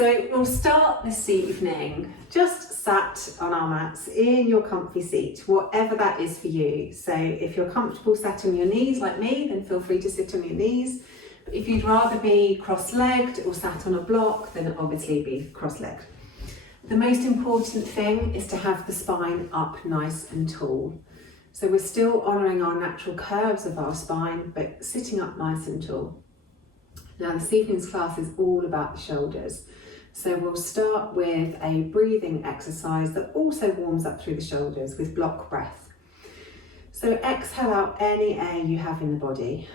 So we'll start this evening just sat on our mats in your comfy seat, whatever that is for you. So if you're comfortable sat on your knees like me, then feel free to sit on your knees. But if you'd rather be cross-legged or sat on a block, then obviously be cross-legged. The most important thing is to have the spine up nice and tall. So we're still honouring our natural curves of our spine, but sitting up nice and tall. Now this evening's class is all about the shoulders. So we'll start with a breathing exercise that also warms up through the shoulders with block breath. So exhale out any air you have in the body.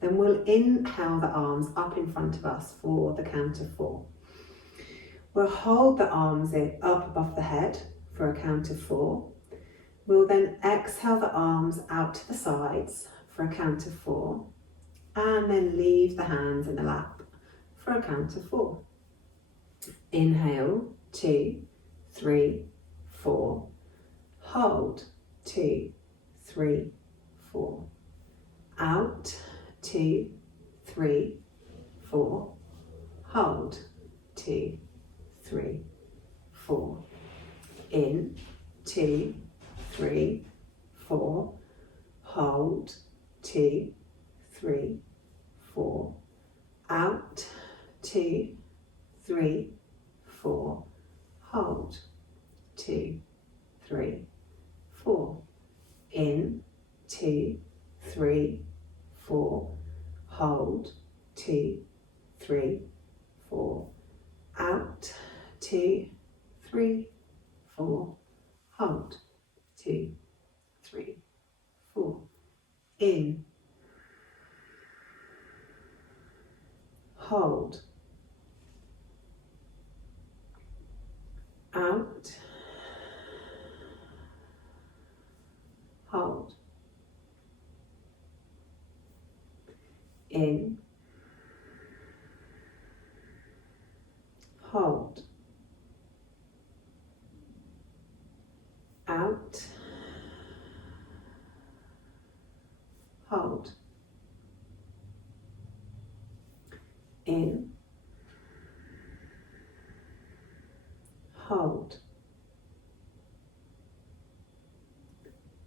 Then we'll inhale the arms up in front of us for the count of 4. We'll hold the arms up above the head for a count of 4. We'll then exhale the arms out to the sides for a count of 4. And then leave the hands in the lap for a count of 4. Inhale, 2, 3, 4. Hold, 2, 3, 4. Out, 2, 3, 4. Hold, 2, 3, 4. In, 2, 3, 4. Hold, 2, 3, 4. Out, 2, 3, 4. Hold, 2, 3, 4. In, 2, 3, 4. Hold, 2, 3, 4. Out, 2, 3, 4. Hold, 2, 3, 4. In, hold, out, hold, in, hold, out, hold, in, hold,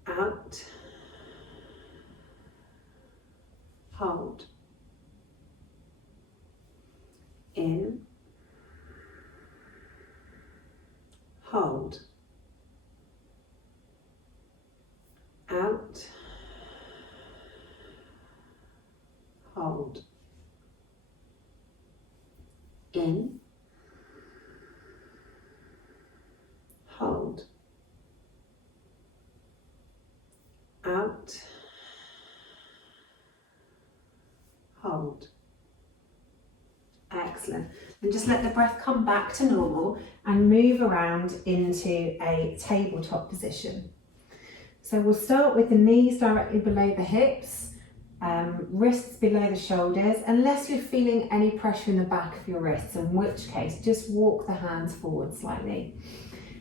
out, hold, in, hold, out, hold, in, hold, out, hold. Excellent. And just let the breath come back to normal and move around into a tabletop position. So we'll start with the knees directly below the hips, wrists below the shoulders, unless you're feeling any pressure in the back of your wrists, in which case just walk the hands forward slightly.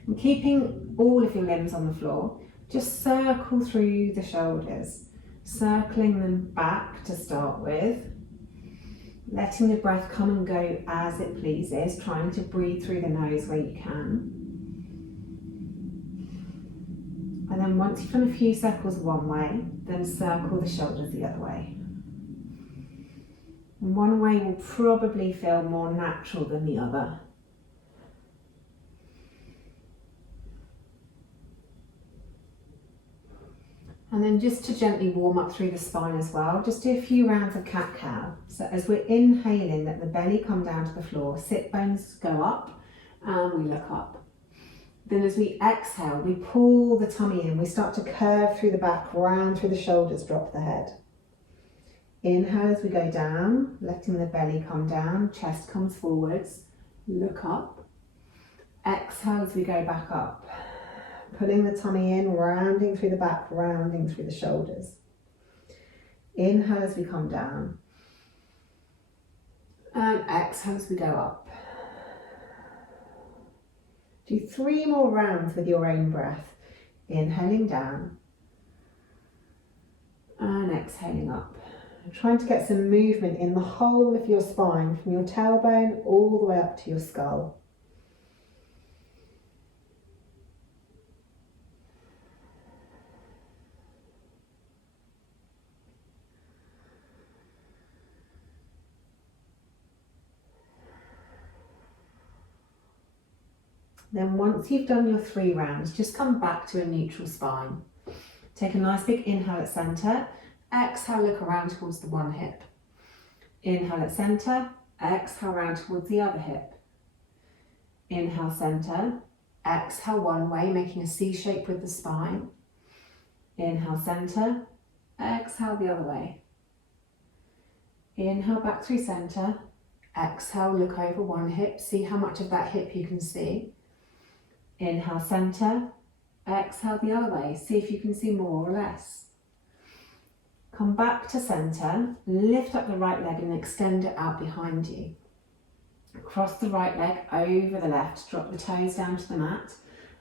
And keeping all of your limbs on the floor, just circle through the shoulders, circling them back to start with, letting the breath come and go as it pleases, trying to breathe through the nose where you can. And then once you've done a few circles one way, then circle the shoulders the other way. And one way will probably feel more natural than the other. And then just to gently warm up through the spine as well, just do a few rounds of cat-cow. So as we're inhaling, let the belly come down to the floor, sit bones go up, and we look up. Then as we exhale, we pull the tummy in, we start to curve through the back, round through the shoulders, drop the head. Inhale as we go down, letting the belly come down, chest comes forwards, look up. Exhale as we go back up. Pulling the tummy in, rounding through the back, rounding through the shoulders. Inhale as we come down. And exhale as we go up. Do 3 more rounds with your own breath. Inhaling down. And exhaling up. I'm trying to get some movement in the whole of your spine, from your tailbone all the way up to your skull. Then once you've done your 3 rounds, just come back to a neutral spine. Take a nice big inhale at centre, exhale, look around towards the one hip. Inhale at centre, exhale round towards the other hip. Inhale centre, exhale one way, making a C shape with the spine. Inhale centre, exhale the other way. Inhale back through centre, exhale, look over one hip, see how much of that hip you can see. Inhale centre, exhale the other way, see if you can see more or less. Come back to centre, lift up the right leg and extend it out behind you. Cross the right leg over the left, drop the toes down to the mat,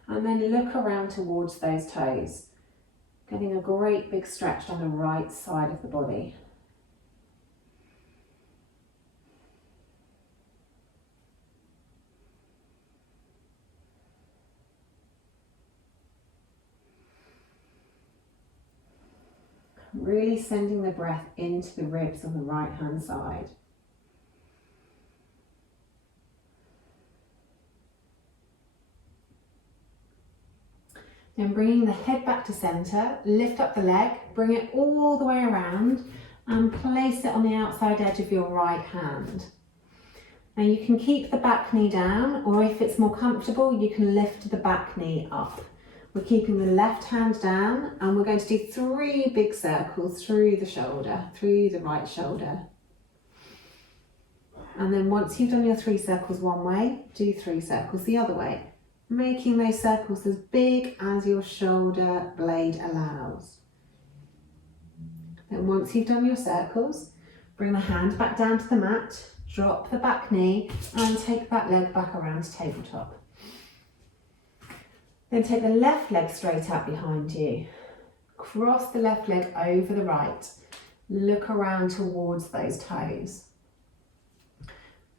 and then look around towards those toes, getting a great big stretch down the right side of the body. Really sending the breath into the ribs on the right hand side. Then bringing the head back to centre, lift up the leg, bring it all the way around and place it on the outside edge of your right hand. Now you can keep the back knee down, or if it's more comfortable, you can lift the back knee up. We're keeping the left hand down and we're going to do 3 big circles through the shoulder, through the right shoulder. And then once you've done your 3 circles one way, do 3 circles the other way, making those circles as big as your shoulder blade allows. Then once you've done your circles, bring the hand back down to the mat, drop the back knee and take that leg back around to tabletop. Then take the left leg straight out behind you. Cross the left leg over the right. Look around towards those toes.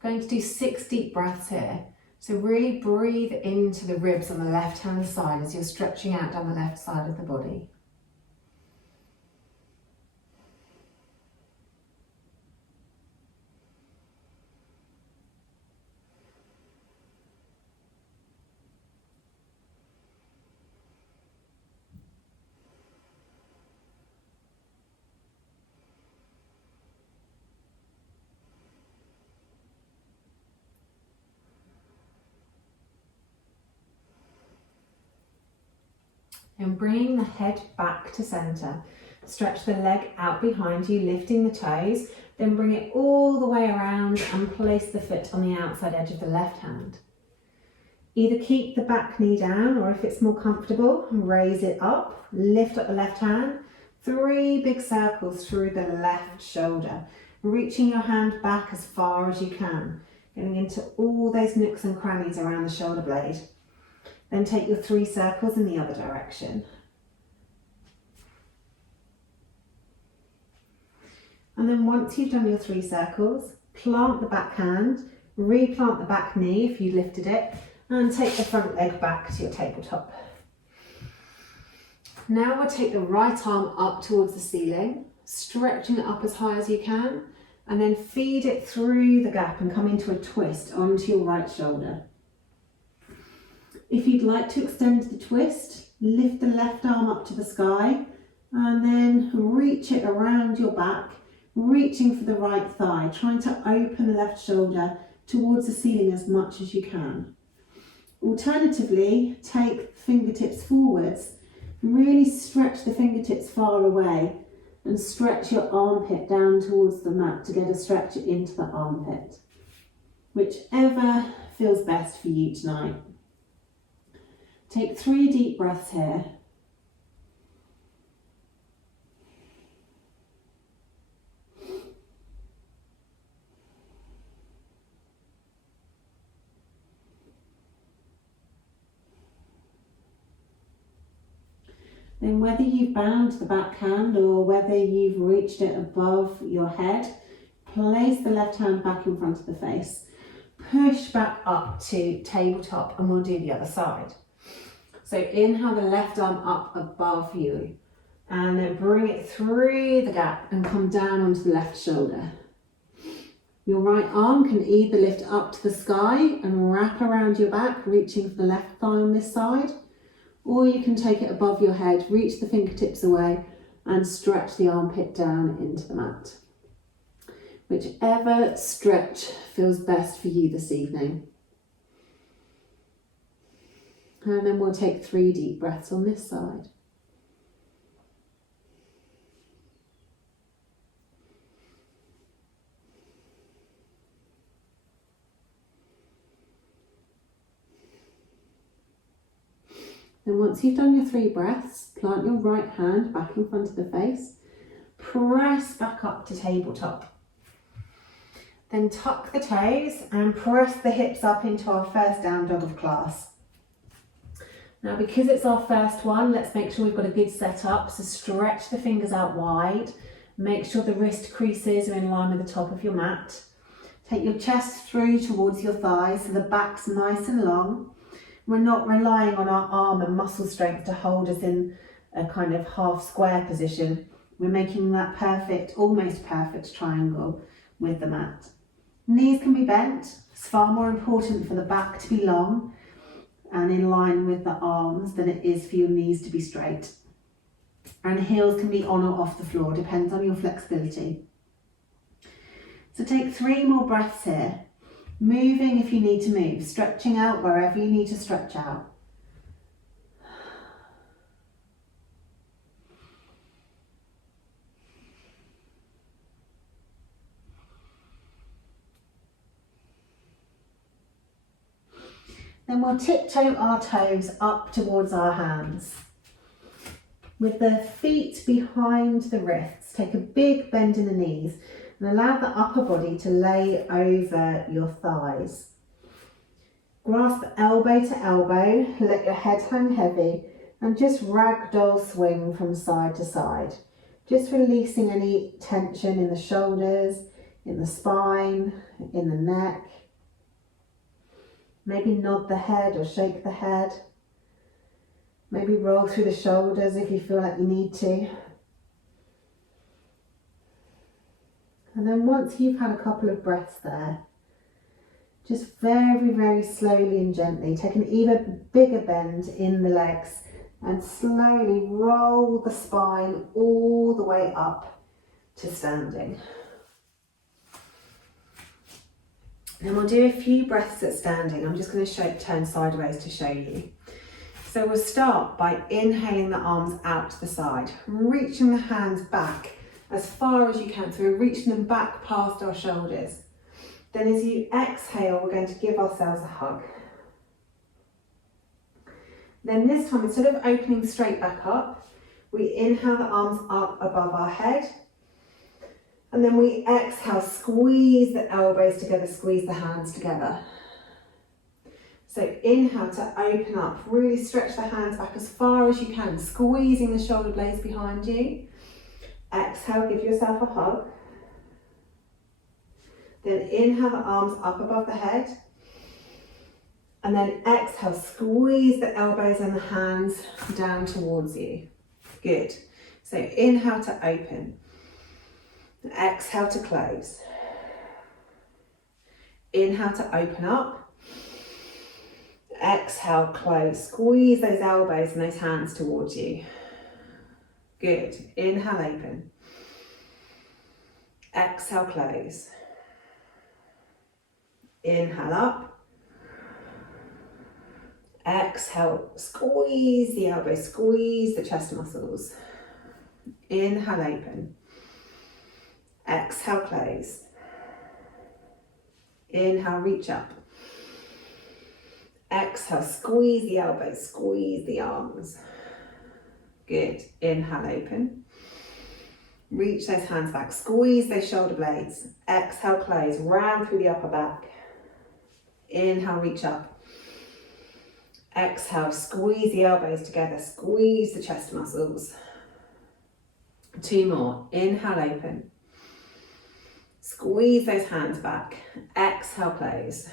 Going to do 6 deep breaths here. So really breathe into the ribs on the left hand side as you're stretching out down the left side of the body. And bringing the head back to centre. Stretch the leg out behind you, lifting the toes, then bring it all the way around and place the foot on the outside edge of the left hand. Either keep the back knee down, or if it's more comfortable, raise it up, lift up the left hand, 3 big circles through the left shoulder, reaching your hand back as far as you can, getting into all those nooks and crannies around the shoulder blade. Then take your 3 circles in the other direction. And then once you've done your 3 circles, plant the back hand, replant the back knee if you lifted it, and take the front leg back to your tabletop. Now we'll take the right arm up towards the ceiling, stretching it up as high as you can, and then feed it through the gap and come into a twist onto your right shoulder. If you'd like to extend the twist, lift the left arm up to the sky and then reach it around your back, reaching for the right thigh, trying to open the left shoulder towards the ceiling as much as you can. Alternatively, take fingertips forwards and really stretch the fingertips far away and stretch your armpit down towards the mat to get a stretch into the armpit. Whichever feels best for you tonight. Take 3 deep breaths here. Then whether you've bound the backhand or whether you've reached it above your head, place the left hand back in front of the face. Push back up to tabletop, and we'll do the other side. So inhale the left arm up above you, and then bring it through the gap and come down onto the left shoulder. Your right arm can either lift up to the sky and wrap around your back, reaching for the left thigh on this side, or you can take it above your head, reach the fingertips away and stretch the armpit down into the mat. Whichever stretch feels best for you this evening. And then we'll take 3 deep breaths on this side. Then once you've done your 3 breaths, plant your right hand back in front of the face, press back up to tabletop. Then tuck the toes and press the hips up into our first down dog of class. Now because it's our first one, let's make sure we've got a good setup. So stretch the fingers out wide, make sure the wrist creases are in line with the top of your mat. Take your chest through towards your thighs so the back's nice and long. We're not relying on our arm and muscle strength to hold us in a kind of half square position. We're making that perfect, almost perfect triangle with the mat. Knees can be bent. It's far more important for the back to be long and in line with the arms than it is for your knees to be straight. And heels can be on or off the floor, depends on your flexibility. So take 3 more breaths here. Moving if you need to move, stretching out wherever you need to stretch out. Then we'll tiptoe our toes up towards our hands. With the feet behind the wrists, take a big bend in the knees and allow the upper body to lay over your thighs. Grasp elbow to elbow, let your head hang heavy and just ragdoll swing from side to side. Just releasing any tension in the shoulders, in the spine, in the neck. Maybe nod the head or shake the head. Maybe roll through the shoulders if you feel like you need to. And then once you've had a couple of breaths there, just very, very slowly and gently take an even bigger bend in the legs and slowly roll the spine all the way up to standing. And we'll do a few breaths at standing. I'm just going to turn sideways to show you. So we'll start by inhaling the arms out to the side, reaching the hands back as far as you can, so we're reaching them back past our shoulders. Then as you exhale, we're going to give ourselves a hug. Then this time, instead of opening straight back up, we inhale the arms up above our head. And then we exhale, squeeze the elbows together, squeeze the hands together. So inhale to open up, really stretch the hands back as far as you can, squeezing the shoulder blades behind you. Exhale, give yourself a hug. Then inhale the arms up above the head. And then exhale, squeeze the elbows and the hands down towards you. Good. So inhale to open. Exhale to close. Inhale to open up. Exhale, close. Squeeze those elbows and those hands towards you. Good. Inhale, open. Exhale, close. Inhale up. Exhale, squeeze the elbows, squeeze the chest muscles. Inhale, open. Exhale, close. Inhale, reach up. Exhale, squeeze the elbows, squeeze the arms. Good. Inhale, open. Reach those hands back, squeeze those shoulder blades. Exhale, close, round through the upper back. Inhale, reach up. Exhale, squeeze the elbows together, squeeze the chest muscles. 2 more. Inhale, open. Squeeze those hands back. Exhale, close.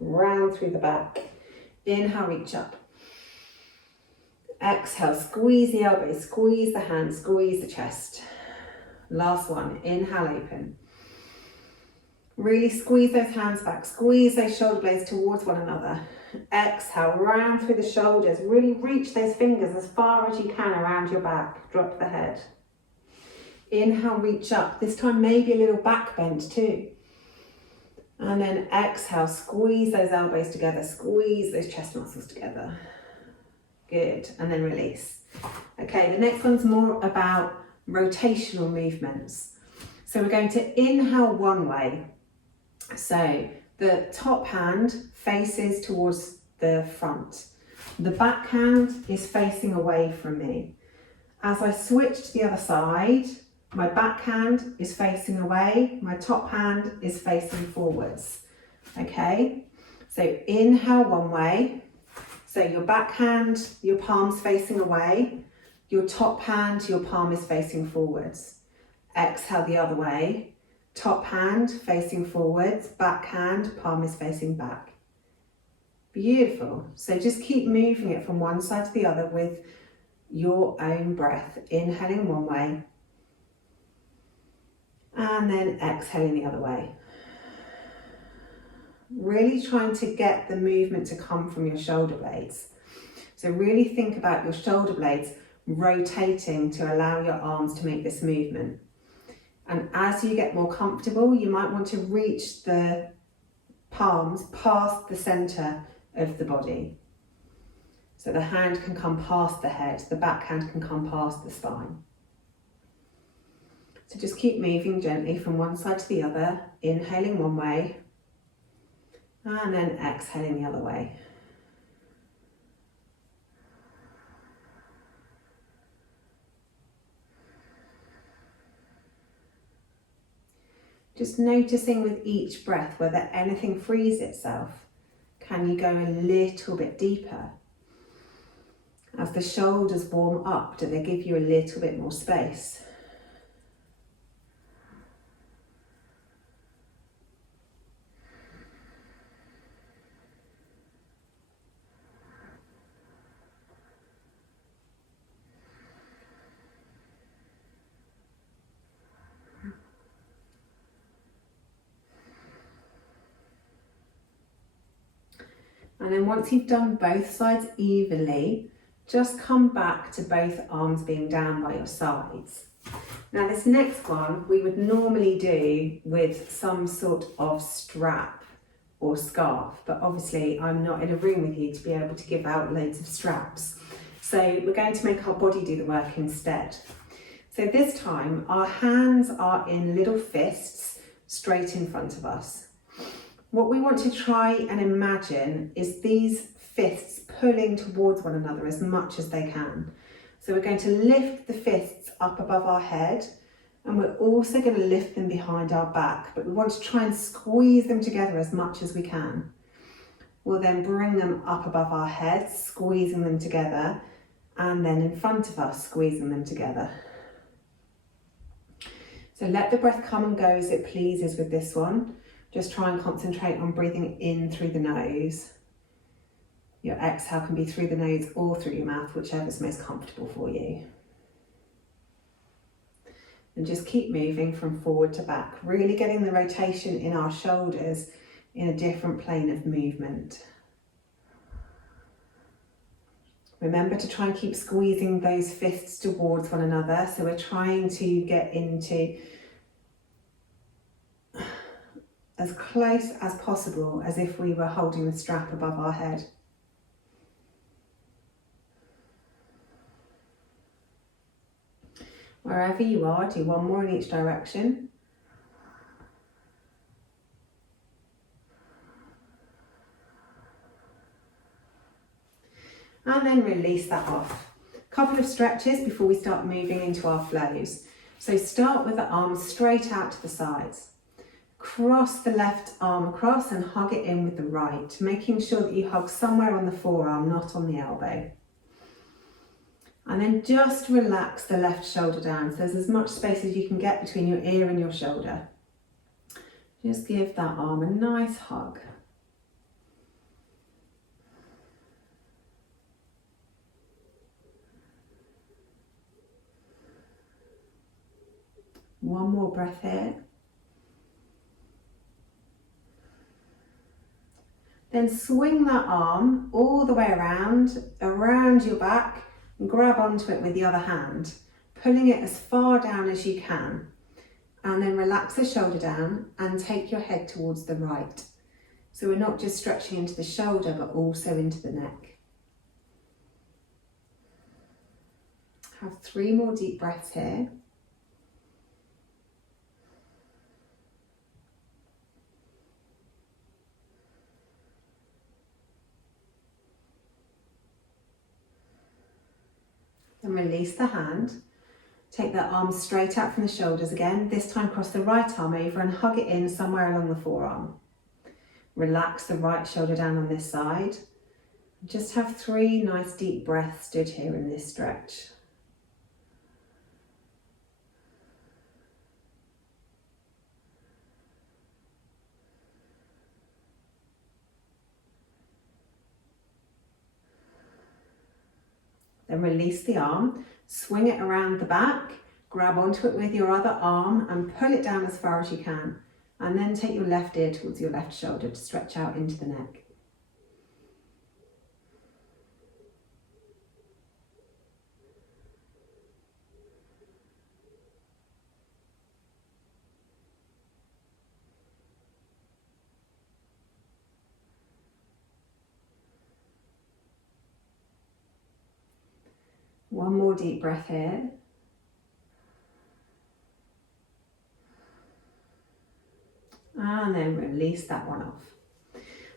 Round through the back. Inhale, reach up. Exhale, squeeze the elbows, squeeze the hands, squeeze the chest. Last one. Inhale, open. Really squeeze those hands back, squeeze those shoulder blades towards one another. Exhale, round through the shoulders. Really reach those fingers as far as you can around your back. Drop the head. Inhale, reach up. This time maybe a little back bend too. And then exhale, squeeze those elbows together, squeeze those chest muscles together. Good, and then release. Okay, the next one's more about rotational movements. So we're going to inhale one way. So the top hand faces towards the front. The back hand is facing away from me. As I switch to the other side, my back hand is facing away, my top hand is facing forwards. Okay, so inhale one way. So your back hand, your palm's facing away. Your top hand, your palm is facing forwards. Exhale the other way. Top hand facing forwards, back hand, palm is facing back. Beautiful. So just keep moving it from one side to the other with your own breath. Inhaling one way. And then exhaling the other way. Really trying to get the movement to come from your shoulder blades. So really think about your shoulder blades rotating to allow your arms to make this movement. And as you get more comfortable, you might want to reach the palms past the center of the body. So the hand can come past the head, the back hand can come past the spine. So just keep moving gently from one side to the other, inhaling one way, and then exhaling the other way. Just noticing with each breath whether anything frees itself. Can you go a little bit deeper? As the shoulders warm up, do they give you a little bit more space? And then once you've done both sides evenly, just come back to both arms being down by your sides. Now this next one we would normally do with some sort of strap or scarf, but obviously I'm not in a room with you to be able to give out loads of straps. So we're going to make our body do the work instead. So this time our hands are in little fists straight in front of us. What we want to try and imagine is these fists pulling towards one another as much as they can. So we're going to lift the fists up above our head, and we're also going to lift them behind our back, but we want to try and squeeze them together as much as we can. We'll then bring them up above our heads, squeezing them together, and then in front of us, squeezing them together. So let the breath come and go as it pleases with this one. Just try and concentrate on breathing in through the nose. Your exhale can be through the nose or through your mouth, whichever's most comfortable for you. And just keep moving from forward to back, really getting the rotation in our shoulders in a different plane of movement. Remember to try and keep squeezing those fists towards one another. So we're trying to get into as close as possible as if we were holding the strap above our head. Wherever you are, do one more in each direction. And then release that off. A couple of stretches before we start moving into our flows. So start with the arms straight out to the sides. Cross the left arm across and hug it in with the right, making sure that you hug somewhere on the forearm, not on the elbow. And then just relax the left shoulder down, so there's as much space as you can get between your ear and your shoulder. Just give that arm a nice hug. One more breath here. Then swing that arm all the way around your back, and grab onto it with the other hand, pulling it as far down as you can. And then relax the shoulder down and take your head towards the right. So we're not just stretching into the shoulder, but also into the neck. Have 3 more deep breaths here. And release the hand. Take that arm straight out from the shoulders again. This time cross the right arm over and hug it in somewhere along the forearm. Relax the right shoulder down on this side. Just have 3 nice deep breaths stood here in this stretch. Then release the arm, swing it around the back, grab onto it with your other arm and pull it down as far as you can. And then take your left ear towards your left shoulder to stretch out into the neck. One more deep breath here. And then release that one off.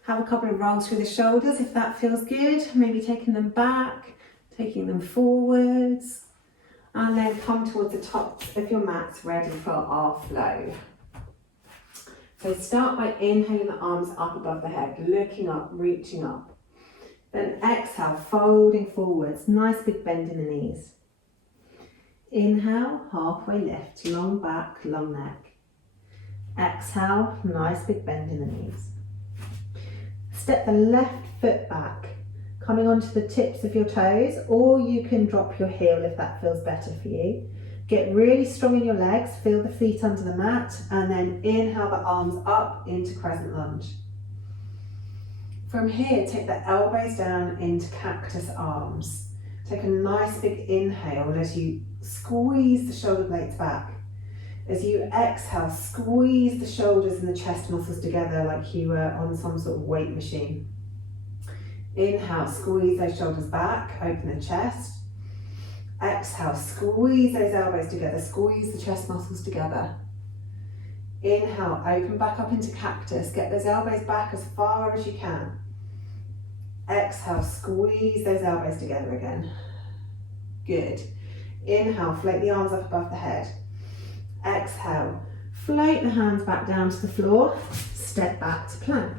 Have a couple of rolls through the shoulders if that feels good. Maybe taking them back, taking them forwards. And then come towards the tops of your mats, ready for our flow. So start by inhaling the arms up above the head, looking up, reaching up. Then exhale, folding forwards, nice big bend in the knees. Inhale, halfway lift, long back, long neck. Exhale, nice big bend in the knees. Step the left foot back, coming onto the tips of your toes, or you can drop your heel if that feels better for you. Get really strong in your legs, feel the feet under the mat, and then inhale the arms up into crescent lunge. From here, take the elbows down into cactus arms. Take a nice big inhale as you squeeze the shoulder blades back. As you exhale, squeeze the shoulders and the chest muscles together like you were on some sort of weight machine. Inhale, squeeze those shoulders back, open the chest. Exhale, squeeze those elbows together, squeeze the chest muscles together. Inhale, open back up into cactus, get those elbows back as far as you can. Exhale, squeeze those elbows together again. Good. Inhale, float the arms up above the head. Exhale, float the hands back down to the floor, step back to plank.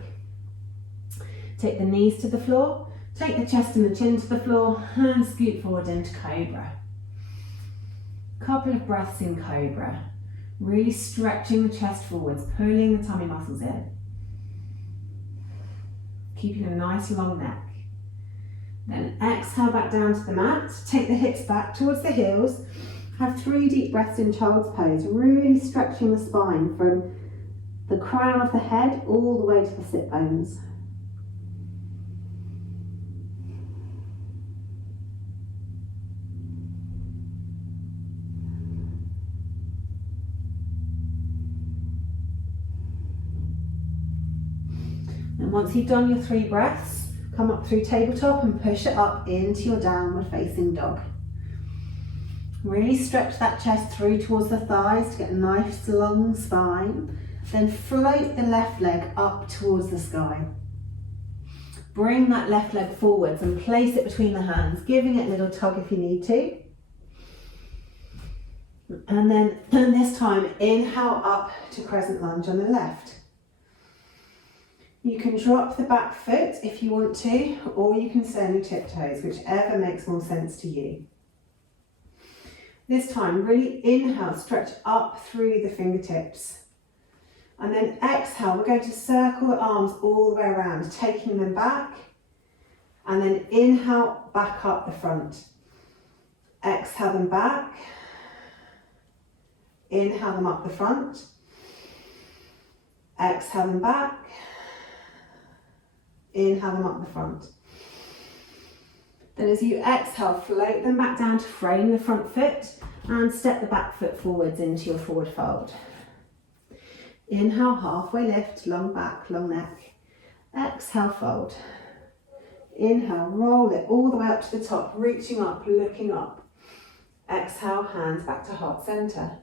Take the knees to the floor, take the chest and the chin to the floor, and scoot forward into Cobra. Couple of breaths in Cobra. Really stretching the chest forwards, pulling the tummy muscles in. Keeping a nice long neck. Then exhale back down to the mat. Take the hips back towards the heels. Have 3 deep breaths in child's pose, really stretching the spine from the crown of the head all the way to the sit bones. And once you've done your 3 breaths, come up through tabletop and push it up into your downward facing dog. Really stretch that chest through towards the thighs to get a nice long spine. Then float the left leg up towards the sky. Bring that left leg forwards and place it between the hands, giving it a little tug if you need to. And then this time, inhale up to crescent lunge on the left. You can drop the back foot if you want to, or you can stay on your tiptoes, whichever makes more sense to you. This time, really inhale, stretch up through the fingertips. And then exhale, we're going to circle the arms all the way around, taking them back. And then inhale, back up the front. Exhale them back. Inhale them up the front. Exhale them back. Inhale them up the front. Then as you exhale, float them back down to frame the front foot and step the back foot forwards into your forward fold. Inhale, halfway lift, long back, long neck. Exhale, fold. Inhale, roll it all the way up to the top, reaching up, looking up. Exhale, hands back to heart center.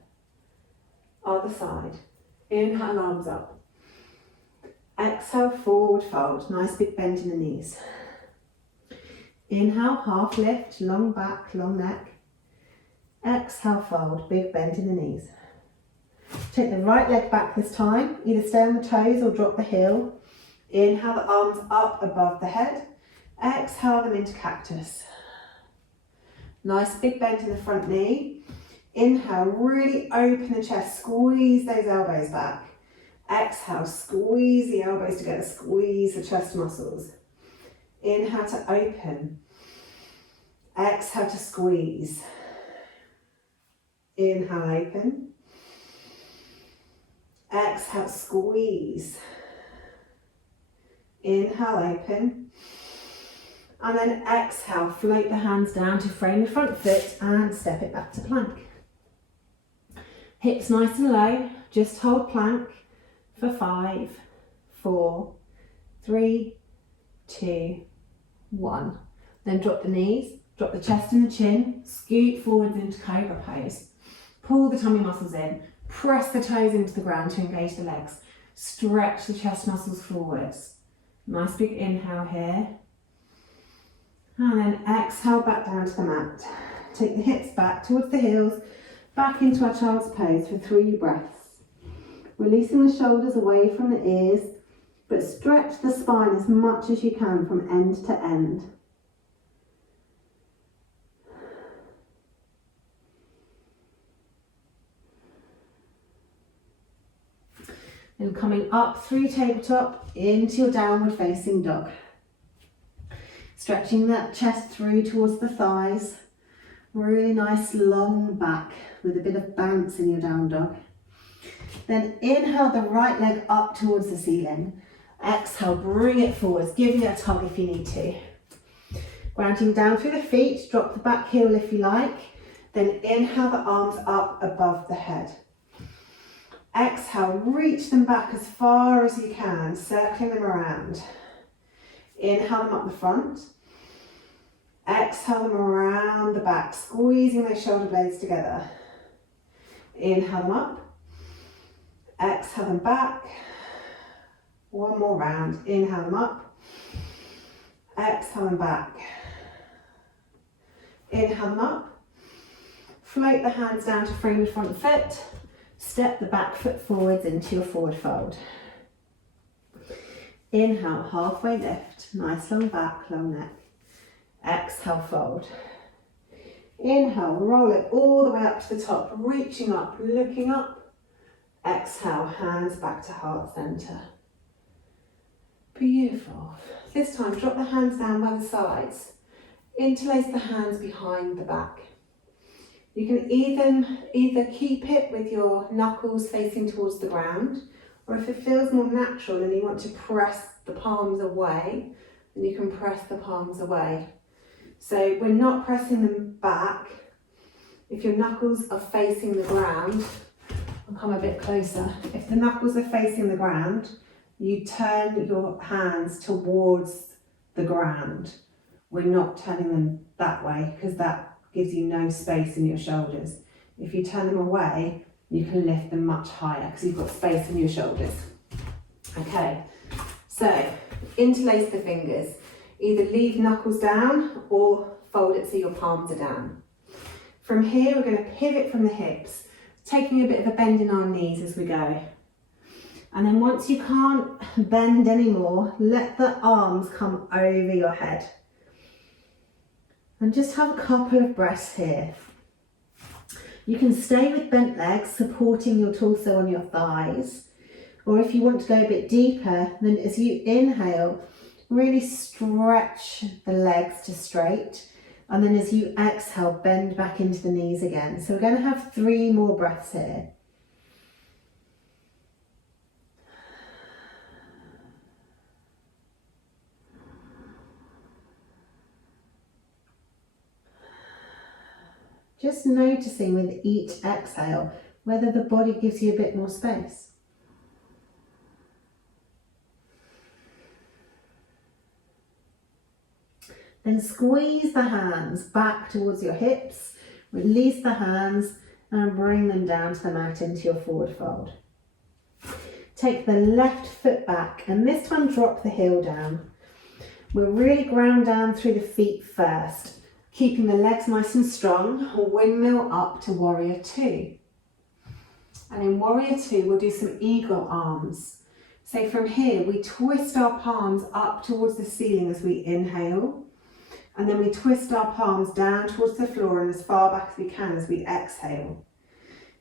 Other side. Inhale, arms up. Exhale, forward fold. Nice big bend in the knees. Inhale, half lift, long back, long neck. Exhale, fold, big bend in the knees. Take the right leg back this time. Either stay on the toes or drop the heel. Inhale the arms up above the head. Exhale them into cactus. Nice big bend in the front knee. Inhale, really open the chest, squeeze those elbows back. Exhale, squeeze the elbows together, squeeze the chest muscles. Inhale to open. Exhale to squeeze. Inhale, open. Exhale, squeeze. Inhale, open. And then exhale, float the hands down to frame the front foot and step it back to plank. Hips nice and low, just hold plank for 5, 4, 3, 2, 1. Then drop the knees, drop the chest and the chin, scoot forwards into Cobra pose. Pull the tummy muscles in, press the toes into the ground to engage the legs. Stretch the chest muscles forwards. Nice big inhale here. And then exhale back down to the mat. Take the hips back towards the heels, back into our child's pose for 3 breaths. Releasing the shoulders away from the ears, but stretch the spine as much as you can from end to end. And coming up through tabletop into your downward facing dog. Stretching that chest through towards the thighs. Really nice long back with a bit of bounce in your down dog. Then inhale the right leg up towards the ceiling. Exhale, bring it forwards, giving it a tug if you need to. Grounding down through the feet, drop the back heel if you like. Then inhale the arms up above the head. Exhale, reach them back as far as you can, circling them around. Inhale them up the front. Exhale them around the back, squeezing those shoulder blades together. Inhale them up. Exhale them back. One more round. Inhale them up. Exhale them back. Inhale them up. Float the hands down to frame the front foot. Step the back foot forwards into your forward fold. Inhale, halfway lift. Nice long back, long neck. Exhale, fold. Inhale, roll it all the way up to the top, reaching up, looking up. Exhale, hands back to heart center. Beautiful. This time, drop the hands down by the sides. Interlace the hands behind the back. You can either keep it with your knuckles facing towards the ground, or if it feels more natural and you want to press the palms away, then you can press the palms away. So we're not pressing them back. If your knuckles are facing the ground, I'll come a bit closer. If the knuckles are facing the ground, you turn your hands towards the ground. We're not turning them that way because that gives you no space in your shoulders. If you turn them away, you can lift them much higher because you've got space in your shoulders. Okay, so interlace the fingers. Either leave knuckles down or fold it so your palms are down. From here, we're going to pivot from the hips, taking a bit of a bend in our knees as we go. And then once you can't bend anymore, let the arms come over your head. And just have a couple of breaths here. You can stay with bent legs, supporting your torso on your thighs. Or if you want to go a bit deeper, then as you inhale, really stretch the legs to straight. And then as you exhale, bend back into the knees again. So we're going to have 3 more breaths here. Just noticing with each exhale whether the body gives you a bit more space. Then squeeze the hands back towards your hips, release the hands and bring them down to the mat into your forward fold. Take the left foot back and this time drop the heel down. We'll really ground down through the feet first, keeping the legs nice and strong. We'll windmill up to Warrior 2. And in Warrior 2, we'll do some eagle arms. So from here, we twist our palms up towards the ceiling as we inhale. And then we twist our palms down towards the floor and as far back as we can as we exhale.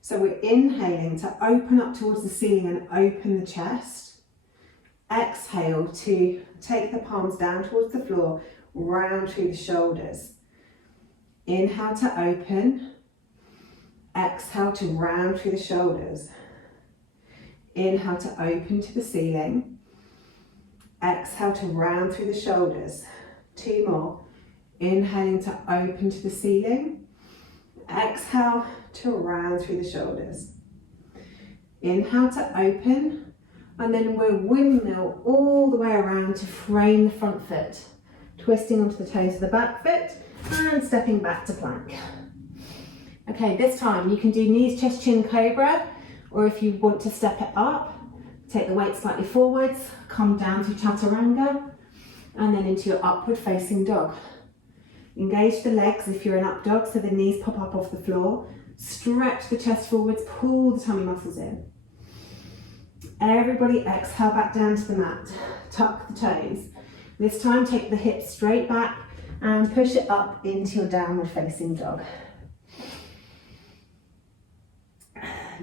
So we're inhaling to open up towards the ceiling and open the chest. Exhale to take the palms down towards the floor, round through the shoulders. Inhale to open. Exhale to round through the shoulders. Inhale to open to the ceiling. Exhale to round through the shoulders. 2 more. Inhaling to open to the ceiling. Exhale to round through the shoulders. Inhale to open. And then we'll windmill all the way around to frame the front foot. Twisting onto the toes of the back foot and stepping back to plank. Okay, this time you can do knees, chest, chin, Cobra, or if you want to step it up, take the weight slightly forwards, come down to Chaturanga, and then into your upward facing dog. Engage the legs if you're in up dog, so the knees pop up off the floor. Stretch the chest forwards, pull the tummy muscles in. Everybody exhale back down to the mat. Tuck the toes. This time take the hips straight back and push it up into your downward facing dog.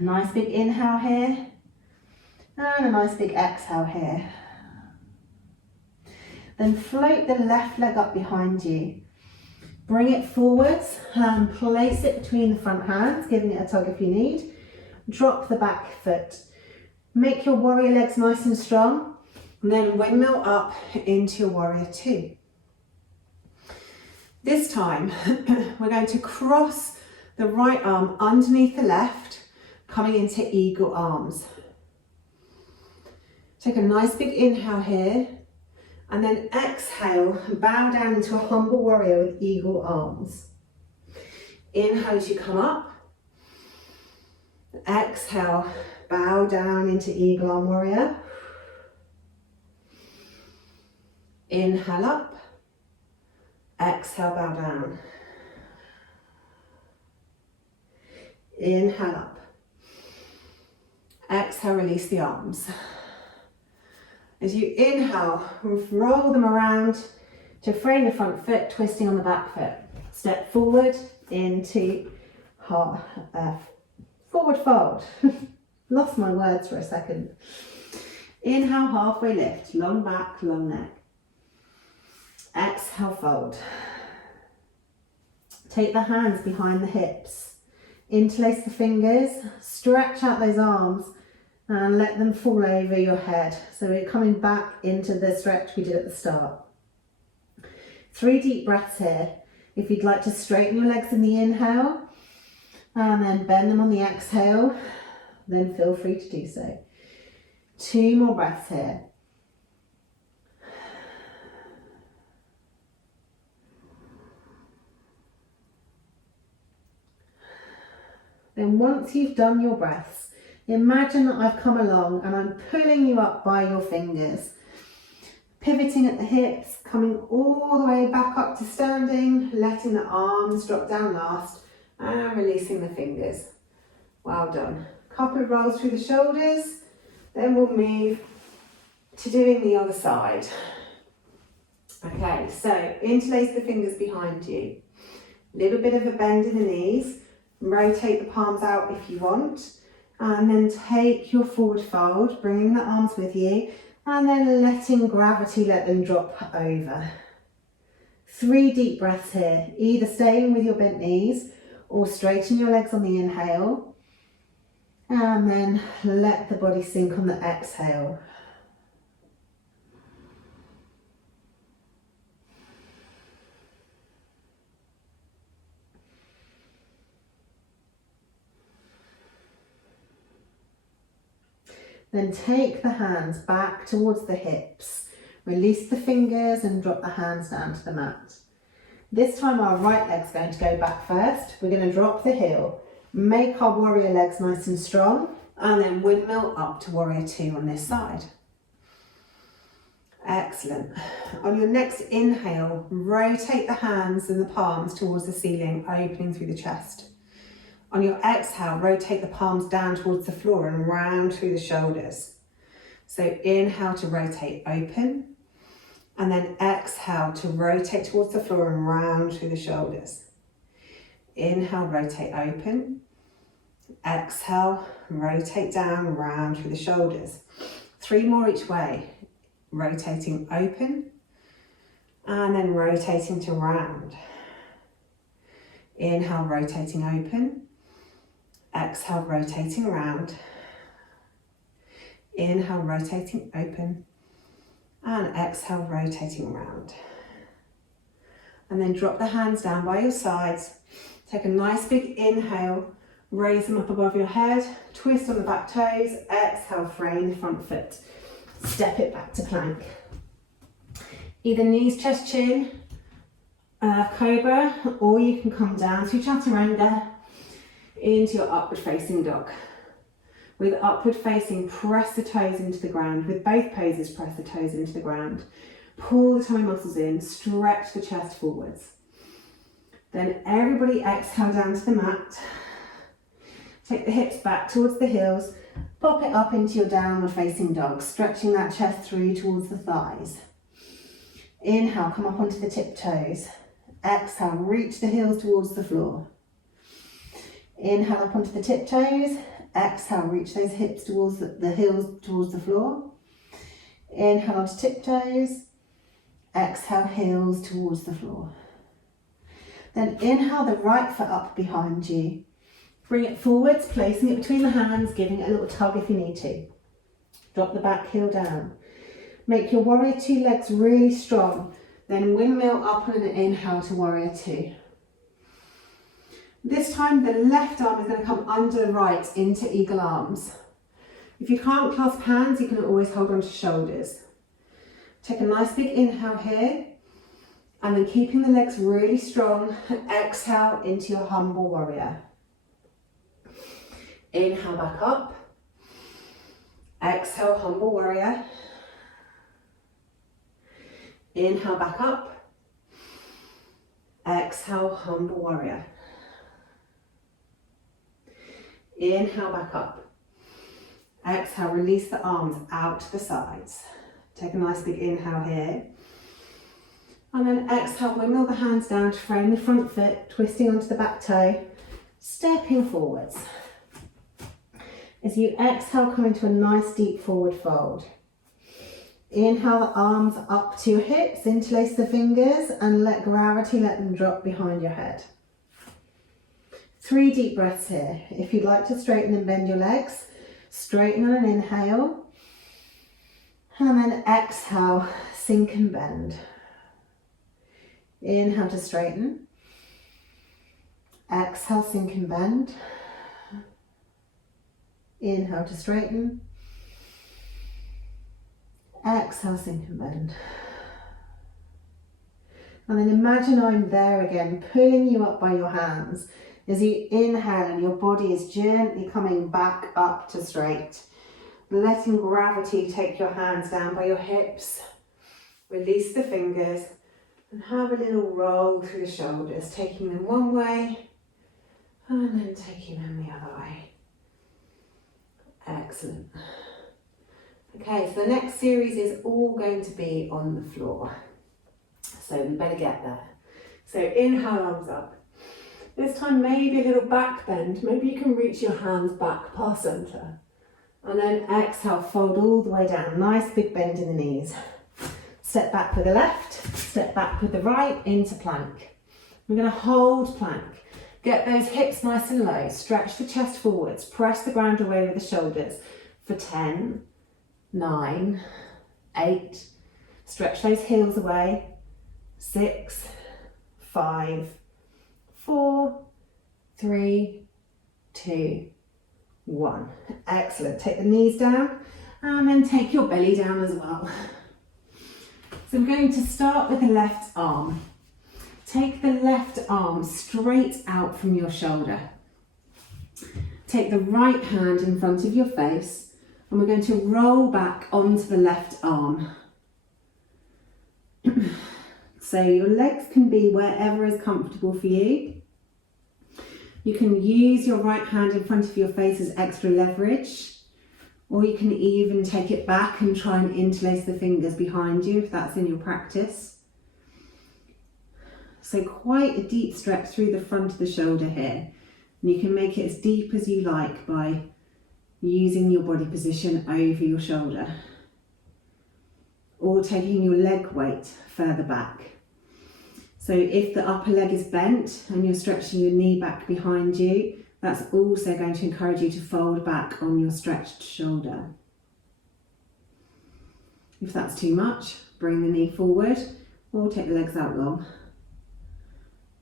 Nice big inhale here. And a nice big exhale here. Then float the left leg up behind you. Bring it forwards and place it between the front hands, giving it a tug if you need. Drop the back foot. Make your warrior legs nice and strong. And then windmill up into your Warrior 2. This time, we're going to cross the right arm underneath the left, coming into eagle arms. Take a nice big inhale here, and then exhale, bow down into a humble warrior with eagle arms. Inhale as you come up. Exhale, bow down into eagle arm warrior. Inhale up. Exhale, bow down. Inhale up. Exhale, release the arms. As you inhale, roll them around to frame the front foot, twisting on the back foot. Step forward into forward fold. Lost my words for a second. Inhale, halfway lift, long back, long neck. Exhale, fold. Take the hands behind the hips. Interlace the fingers, stretch out those arms and let them fall over your head. So we're coming back into the stretch we did at the start. 3 deep breaths here. If you'd like to straighten your legs in the inhale and then bend them on the exhale, then feel free to do so. 2 more breaths here. Then once you've done your breaths, imagine that I've come along and I'm pulling you up by your fingers. Pivoting at the hips, coming all the way back up to standing, letting the arms drop down last, And releasing the fingers. Well done. Couple of rolls through the shoulders. Then we'll move to doing the other side. Okay, so interlace the fingers behind you. Little bit of a bend in the knees. Rotate the palms out if you want. And then take your forward fold, bringing the arms with you. And then letting gravity let them drop over. 3 deep breaths here. Either staying with your bent knees or straighten your legs on the inhale. And then let the body sink on the exhale. Then take the hands back towards the hips. Release the fingers and drop the hands down to the mat. This time our right leg's going to go back first. We're going to drop the heel. Make our warrior legs nice and strong. And then windmill up to warrior 2 on this side. Excellent. On your next inhale, rotate the hands and the palms towards the ceiling, opening through the chest. On your exhale, rotate the palms down towards the floor and round through the shoulders. So inhale to rotate open, and then exhale to rotate towards the floor and round through the shoulders. Inhale, rotate open. Exhale, rotate down, round through the shoulders. 3 more each way. Rotating open, and then rotating to round. Inhale, rotating open. Exhale, rotating around. Inhale, rotating open. And exhale, rotating around. And then drop the hands down by your sides. Take a nice big inhale. Raise them up above your head. Twist on the back toes. Exhale, frame the front foot. Step it back to plank. Either knees, chest, chin, Cobra, or you can come down to Chaturanga into your upward facing dog. With upward facing, press the toes into the ground. With both poses, press the toes into the ground. Pull the tummy muscles in, stretch the chest forwards. Then everybody exhale down to the mat. Take the hips back towards the heels. Pop it up into your downward facing dog, stretching that chest through towards the thighs. Inhale, come up onto the tiptoes. Exhale, reach the heels towards the floor. Inhale up onto the tiptoes. Exhale, reach those hips towards the heels towards the floor. Inhale onto tiptoes. Exhale, heels towards the floor. Then inhale the right foot up behind you. Bring it forwards, placing it between the hands, giving it a little tug if you need to. Drop the back heel down. Make your warrior 2 legs really strong. Then windmill up on an inhale to warrior 2. This time the left arm is going to come under the right into eagle arms. If you can't clasp hands, you can always hold on to shoulders. Take a nice big inhale here. And then keeping the legs really strong, exhale into your humble warrior. Inhale back up. Exhale, humble warrior. Inhale back up. Exhale, humble warrior. Inhale back up. Exhale, release the arms out to the sides. Take a nice big inhale here. And then exhale, windmill the hands down to frame the front foot, twisting onto the back toe, stepping forwards. As you exhale, come into a nice deep forward fold. Inhale the arms up to your hips, interlace the fingers and let gravity let them drop behind your head. 3 deep breaths here. If you'd like to straighten and bend your legs, straighten on an inhale. And then exhale, sink and bend. Inhale to straighten. Exhale, sink and bend. Inhale to straighten. Exhale, sink and bend. And then imagine I'm there again, pulling you up by your hands as you inhale and your body is gently coming back up to straight. Letting gravity take your hands down by your hips. Release the fingers and have a little roll through the shoulders, taking them one way And then taking them the other way. Excellent. Okay, so the next series is all going to be on the floor. So we better get there. So inhale, arms up. This time maybe a little back bend. Maybe you can reach your hands back past centre. And then exhale, fold all the way down. Nice big bend in the knees. Step back with the left, step back with the right into plank. We're going to hold plank. Get those hips nice and low. Stretch the chest forwards. Press the ground away with the shoulders for 10, 9, 8. Stretch those heels away. 6, 5, 4, 3, 2, 1. Excellent. Take the knees down and then take your belly down as well. So we're going to start with the left arm. Take the left arm straight out from your shoulder. Take the right hand in front of your face and we're going to roll back onto the left arm. So your legs can be wherever is comfortable for you. You can use your right hand in front of your face as extra leverage, or you can even take it back and try and interlace the fingers behind you if that's in your practice. So quite a deep stretch through the front of the shoulder here. And you can make it as deep as you like by using your body position over your shoulder, or taking your leg weight further back. So if the upper leg is bent and you're stretching your knee back behind you, that's also going to encourage you to fold back on your stretched shoulder. If that's too much, bring the knee forward or take the legs out long.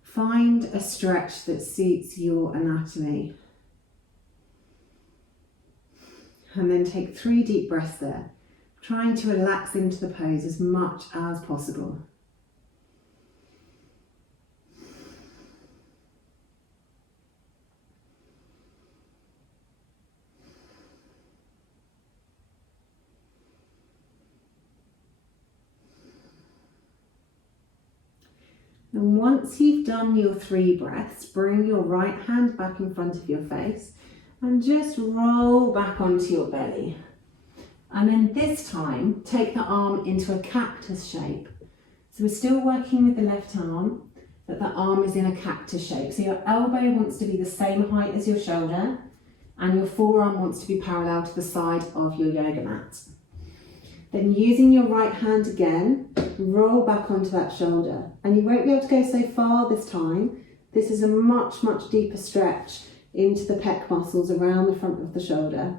Find a stretch that suits your anatomy. And then take 3 deep breaths there, trying to relax into the pose as much as possible. And once you've done your 3 breaths, bring your right hand back in front of your face and just roll back onto your belly. And then this time, take the arm into a cactus shape. So we're still working with the left arm, but the arm is in a cactus shape. So your elbow wants to be the same height as your shoulder and your forearm wants to be parallel to the side of your yoga mat. Then using your right hand again, roll back onto that shoulder. And you won't be able to go so far this time. This is a much, much deeper stretch into the pec muscles around the front of the shoulder.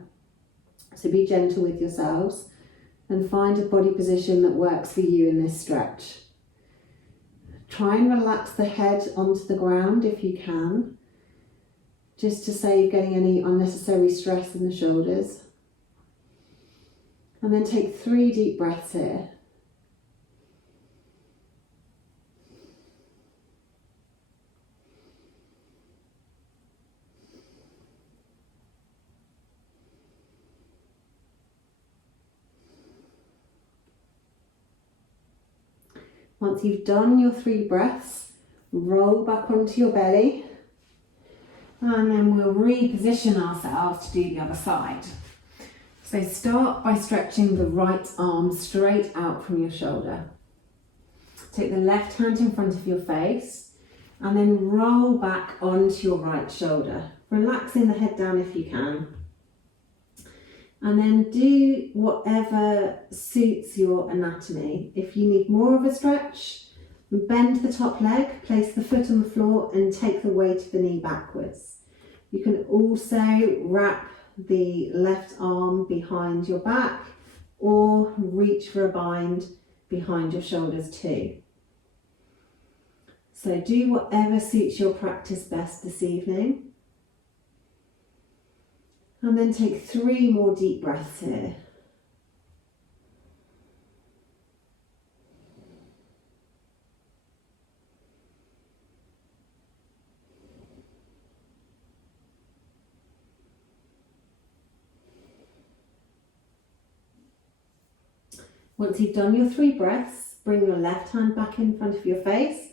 So be gentle with yourselves and find a body position that works for you in this stretch. Try and relax the head onto the ground if you can, just to save getting any unnecessary stress in the shoulders. And then take 3 deep breaths here. Once you've done your 3 breaths, roll back onto your belly, and then we'll reposition ourselves to do the other side. So start by stretching the right arm straight out from your shoulder. Take the left hand in front of your face and then roll back onto your right shoulder, relaxing the head down if you can. And then do whatever suits your anatomy. If you need more of a stretch, bend the top leg, place the foot on the floor and take the weight of the knee backwards. You can also wrap the left arm behind your back or reach for a bind behind your shoulders too. So do whatever suits your practice best this evening. And then take 3 more deep breaths here. Once you've done your 3 breaths, bring your left hand back in front of your face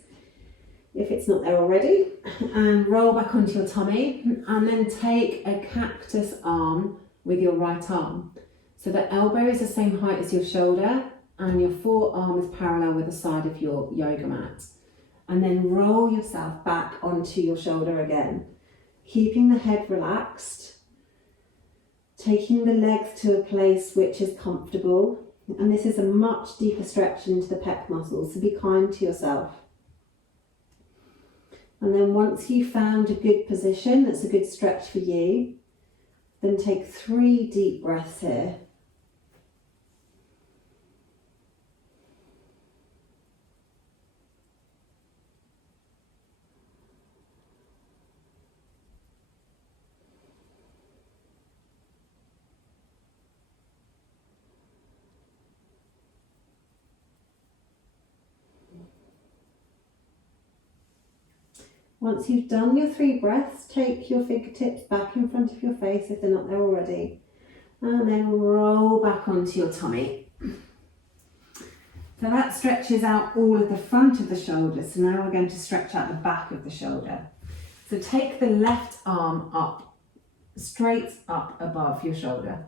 if it's not there already, and roll back onto your tummy, and then take a cactus arm with your right arm. So the elbow is the same height as your shoulder, and your forearm is parallel with the side of your yoga mat. And then roll yourself back onto your shoulder again, keeping the head relaxed, taking the legs to a place which is comfortable. And this is a much deeper stretch into the pec muscles, so be kind to yourself. And then once you've found a good position that's a good stretch for you, then take 3 deep breaths here. Once you've done your 3 breaths, take your fingertips back in front of your face if they're not there already, and then roll back onto your tummy. So that stretches out all of the front of the shoulder. So now we're going to stretch out the back of the shoulder. So take the left arm up, straight up above your shoulder.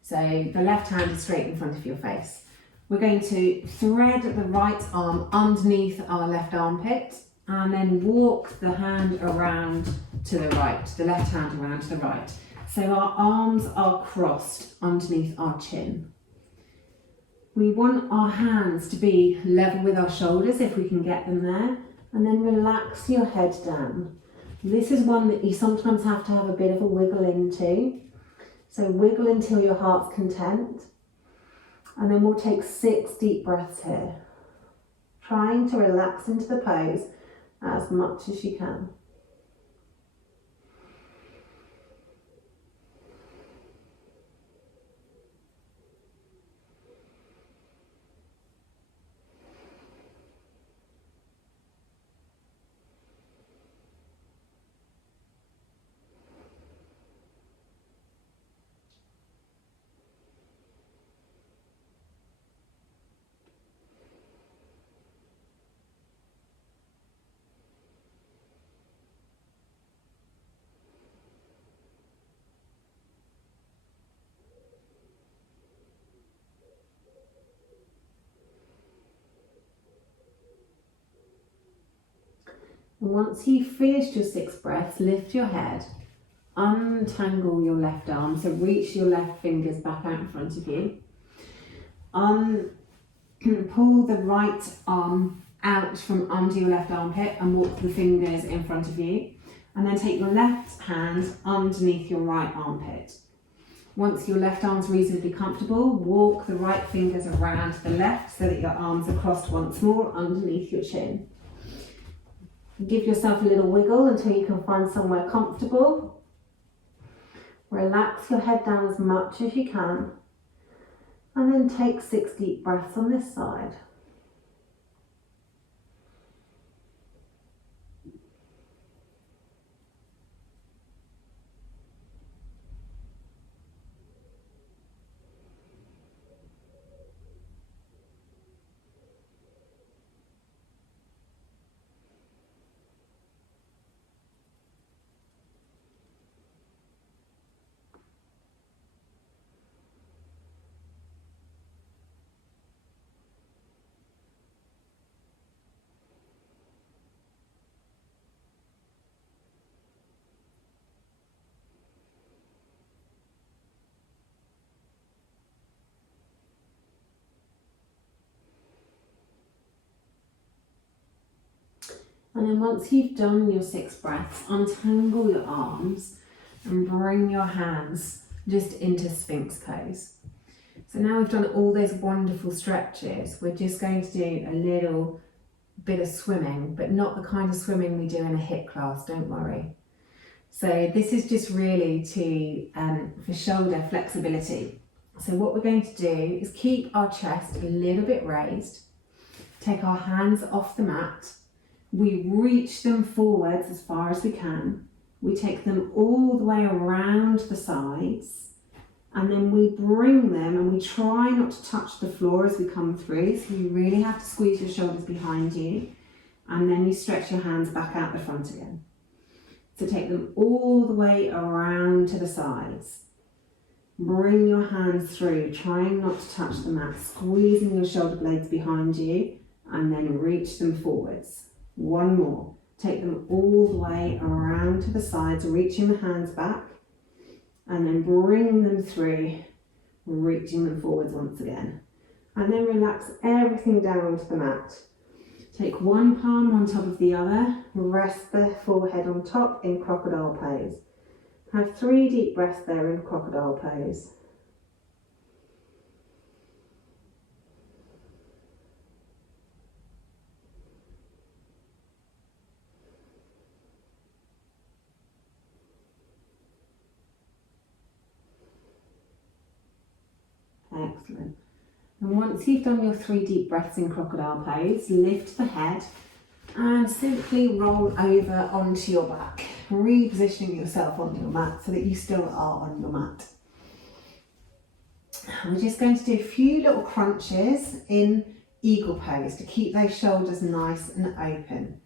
So the left hand is straight in front of your face. We're going to thread the right arm underneath our left armpit, and then walk the hand around to the right, the left hand around to the right. So our arms are crossed underneath our chin. We want our hands to be level with our shoulders if we can get them there, and then relax your head down. This is one that you sometimes have to have a bit of a wiggle into. So wiggle until your heart's content, and then we'll take 6 deep breaths here, trying to relax into the pose as much as you can. Once you've finished your 6 breaths, lift your head, untangle your left arm, so reach your left fingers back out in front of you. Pull the right arm out from under your left armpit and walk the fingers in front of you. And then take your left hand underneath your right armpit. Once your left arm's reasonably comfortable, walk the right fingers around to the left so that your arms are crossed once more underneath your chin. Give yourself a little wiggle until you can find somewhere comfortable. Relax your head down as much as you can, and then take 6 deep breaths on this side. And then once you've done your 6 breaths, untangle your arms and bring your hands just into Sphinx pose. So now we've done all those wonderful stretches, we're just going to do a little bit of swimming, but not the kind of swimming we do in a HIIT class, don't worry. So this is just really for shoulder flexibility. So what we're going to do is keep our chest a little bit raised, take our hands off the mat, we reach them forwards as far as we can, we take them all the way around the sides, and then we bring them and we try not to touch the floor as we come through, so you really have to squeeze your shoulders behind you, And then you stretch your hands back out the front again. So take them all the way around to the sides. Bring your hands through, trying not to touch the mat, squeezing your shoulder blades behind you, and then reach them forwards. One more. Take them all the way around to the sides, reaching the hands back, and then bring them through, reaching them forwards once again. And then relax everything down onto the mat. Take one palm on top of the other, rest the forehead on top in crocodile pose. Have 3 deep breaths there in crocodile pose. Excellent. And once you've done your 3 deep breaths in crocodile pose, lift the head and simply roll over onto your back, repositioning yourself onto your mat so that you still are on your mat. We're just going to do a few little crunches in eagle pose to keep those shoulders nice and open.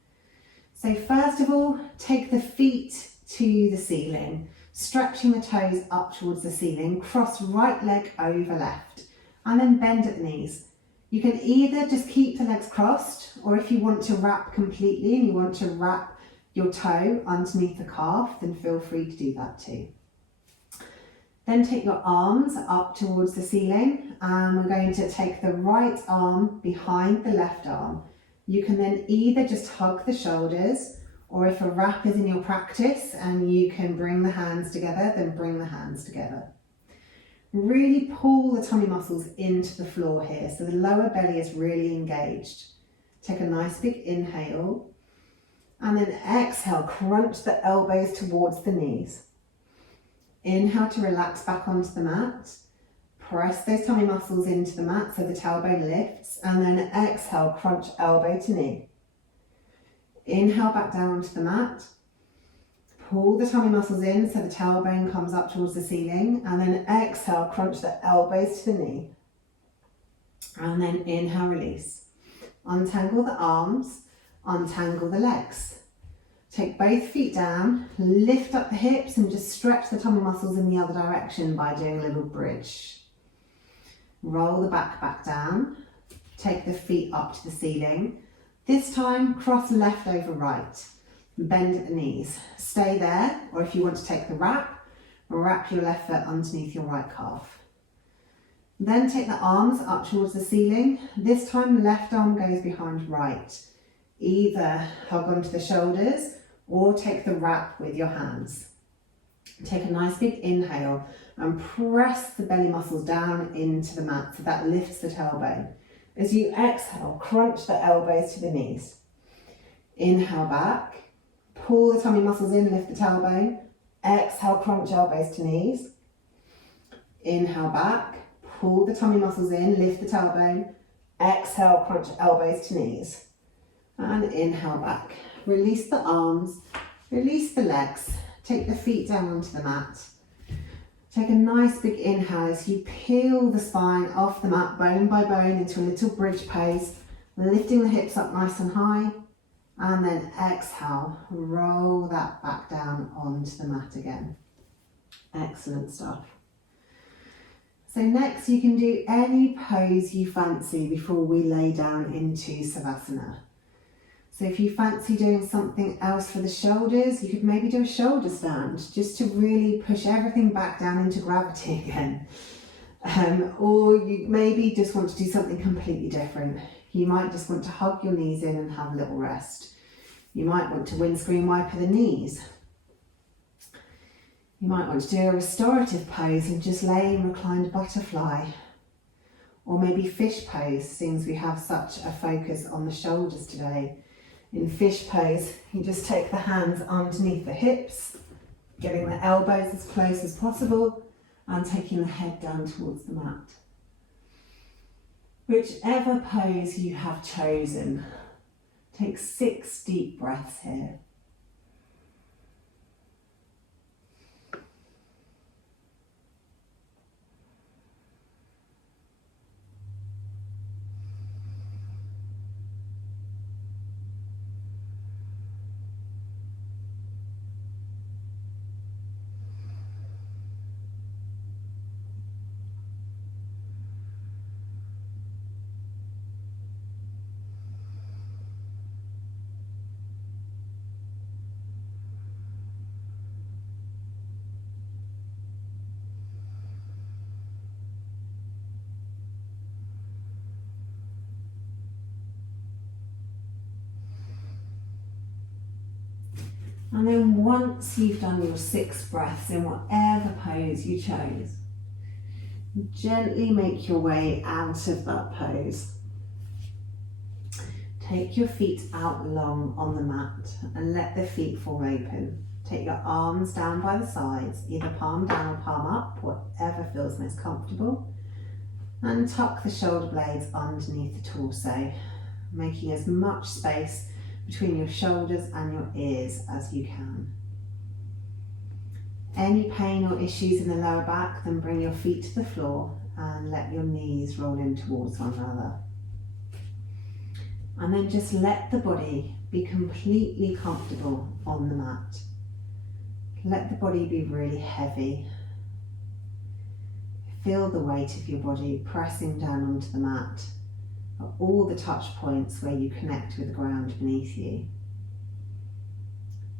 So first of all, take the feet to the ceiling, stretching the toes up towards the ceiling, cross right leg over left, and then bend at the knees. You can either just keep the legs crossed, or if you want to wrap completely and you want to wrap your toe underneath the calf, then feel free to do that too. Then take your arms up towards the ceiling, and we're going to take the right arm behind the left arm. You can then either just hug the shoulders, or if a wrap is in your practice and you can bring the hands together, then bring the hands together. Really pull the tummy muscles into the floor here, so the lower belly is really engaged. Take a nice big inhale, and then exhale, crunch the elbows towards the knees. Inhale to relax back onto the mat. Press those tummy muscles into the mat so the tailbone lifts, and then exhale, crunch elbow to knee. Inhale back down onto the mat. Pull the tummy muscles in so the tailbone comes up towards the ceiling, and then exhale, crunch the elbows to the knee. And then inhale, release. Untangle the arms, untangle the legs. Take both feet down, lift up the hips and just stretch the tummy muscles in the other direction by doing a little bridge. Roll the back down, take the feet up to the ceiling. This time, cross left over right. Bend at the knees. Stay there, or if you want to take the wrap your left foot underneath your right calf. Then take the arms up towards the ceiling. This time, left arm goes behind right. Either hug onto the shoulders or take the wrap with your hands. Take a nice big inhale and press the belly muscles down into the mat so that lifts the tailbone. As you exhale, crunch the elbows to the knees. Inhale back. Pull the tummy muscles in, lift the tailbone. Exhale, crunch elbows to knees. Inhale back. Pull the tummy muscles in, lift the tailbone. Exhale, crunch elbows to knees. And inhale back. Release the arms, release the legs. Take the feet down onto the mat. Take a nice big inhale as you peel the spine off the mat, bone by bone, into a little bridge pose, lifting the hips up nice and high. And then exhale, roll that back down onto the mat again. Excellent stuff. So next you can do any pose you fancy before we lay down into Savasana. So if you fancy doing something else for the shoulders, you could maybe do a shoulder stand just to really push everything back down into gravity again. Or you maybe just want to do something completely different. You might just want to hug your knees in and have a little rest. You might want to windscreen wiper the knees. You might want to do a restorative pose and just lay in reclined butterfly. Or maybe fish pose, since we have such a focus on the shoulders today. In fish pose, you just take the hands underneath the hips, getting the elbows as close as possible and taking the head down towards the mat. Whichever pose you have chosen, take 6 deep breaths here. And then once you've done your 6 breaths in whatever pose you chose, gently make your way out of that pose. Take your feet out long on the mat and let the feet fall open. Take your arms down by the sides, either palm down or palm up, whatever feels most comfortable. And tuck the shoulder blades underneath the torso, making as much space between your shoulders and your ears as you can. Any pain or issues in the lower back, then bring your feet to the floor and let your knees roll in towards one another. And then just let the body be completely comfortable on the mat. Let the body be really heavy. Feel the weight of your body pressing down onto the mat at all the touch points where you connect with the ground beneath you.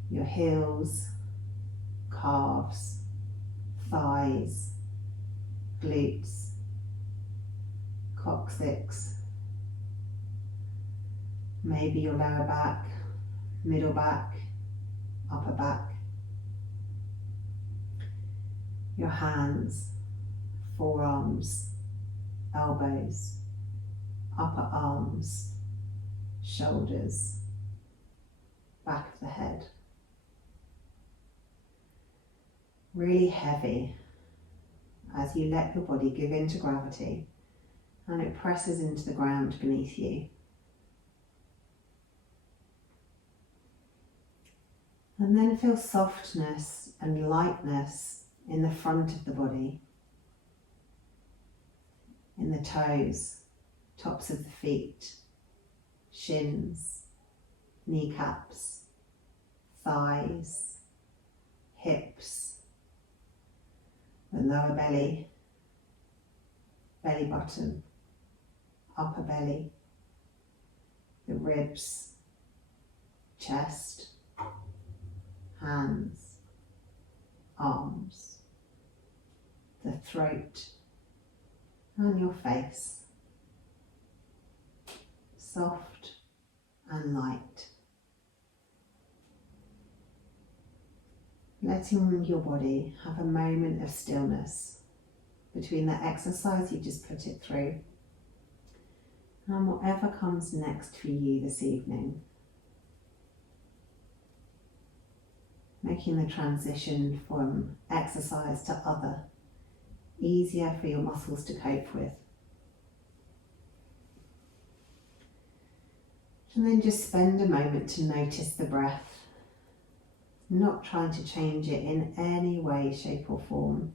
Your heels, calves, thighs, glutes, coccyx, maybe your lower back, middle back, upper back, your hands, forearms, elbows, upper arms, shoulders, back of the head. Really heavy as you let your body give in to gravity and it presses into the ground beneath you. And then feel softness and lightness in the front of the body, in the toes, tops of the feet, shins, kneecaps, thighs, hips, the lower belly, belly button, upper belly, the ribs, chest, hands, arms, the throat, and your face, soft and light. Letting your body have a moment of stillness between the exercise you just put it through and whatever comes next for you this evening. Making the transition from exercise to other easier for your muscles to cope with. And then just spend a moment to notice the breath, not trying to change it in any way, shape or form.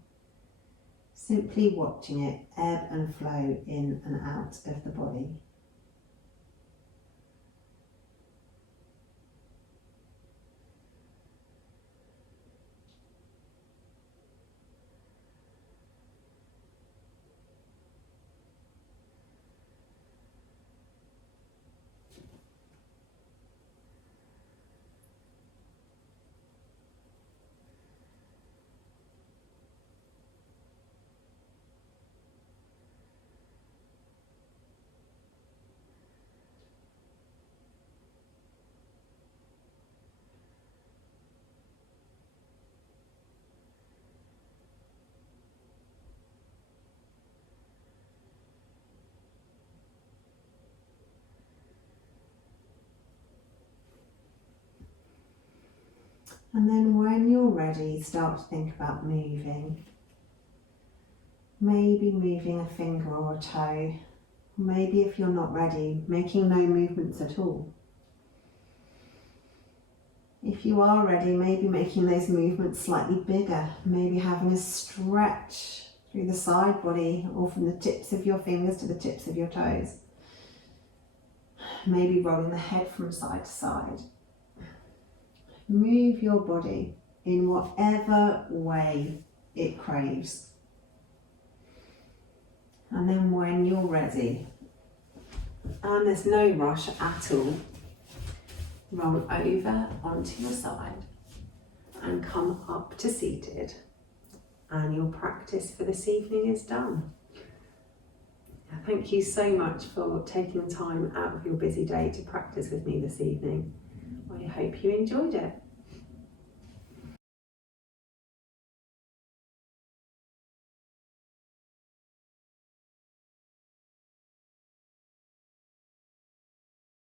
Simply watching it ebb and flow in and out of the body. And then when you're ready, start to think about moving. Maybe moving a finger or a toe. Maybe if you're not ready, making no movements at all. If you are ready, maybe making those movements slightly bigger. Maybe having a stretch through the side body or from the tips of your fingers to the tips of your toes. Maybe rolling the head from side to side. Move your body in whatever way it craves. And then when you're ready, and there's no rush at all, roll over onto your side and come up to seated. And your practice for this evening is done. Thank you so much for taking time out of your busy day to practice with me this evening. I hope you enjoyed it.